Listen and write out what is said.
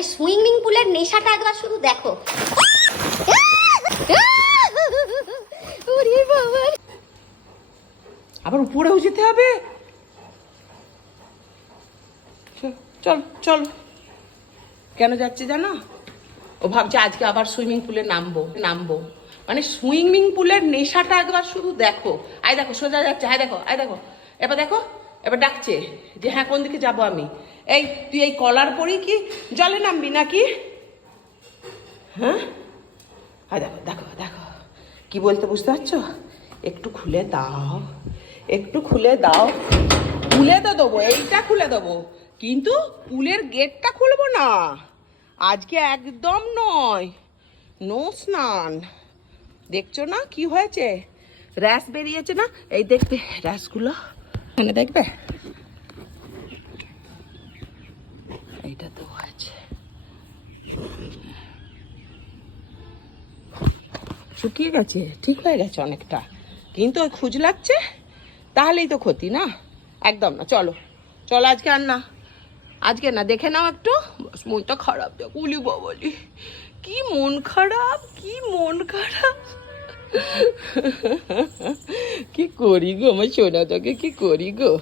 মানে সুইমিং পুলের নেশাটা একবার শুধু দেখো। আবার উপরেও যেতে হবে। চল চল। কেন যাচ্ছে জানো? ও ভাবছে আজকে আবার সুইমিং পুলে নামবো। মানে সুইমিং পুলের নেশাটা একবার শুধু দেখো। আয় দেখো সোজা যাচ্ছে, আয় দেখো। এবার দেখো, এবার ডাকছে যে হ্যাঁ কোন দিকে যাবো আমি। এই তুই এই কলার পরেই কি জলে নামবি নাকি? হ্যাঁ, আয় দেখো কি বলতে বুঝতে পারছো? একটু খুলে দাও। খুলে তো দেবো, এইটা খুলে দেবো, কিন্তু পুলের গেটটা খুলবো না আজকে, একদম নয়। নো স্নান। দেখছো না কি হয়েছে? র্যাশ বেরিয়েছে না? এই দেখবে র্যাশগুলো, এখানে দেখবে, এইটা তো আছে, শুকিয়ে গেছে, ঠিক হয়ে গেছে অনেকটা, কিন্তু ওই খুঁজ লাগছে, তাহলেই তো ক্ষতি না, একদম না। চলো আজকে না দেখে নাও একটু। মনটা খারাপ, দেখো উলি বাবলি, কি মন খারাপ। কি করি গো আমার সোনাটাকে, কি করি গো।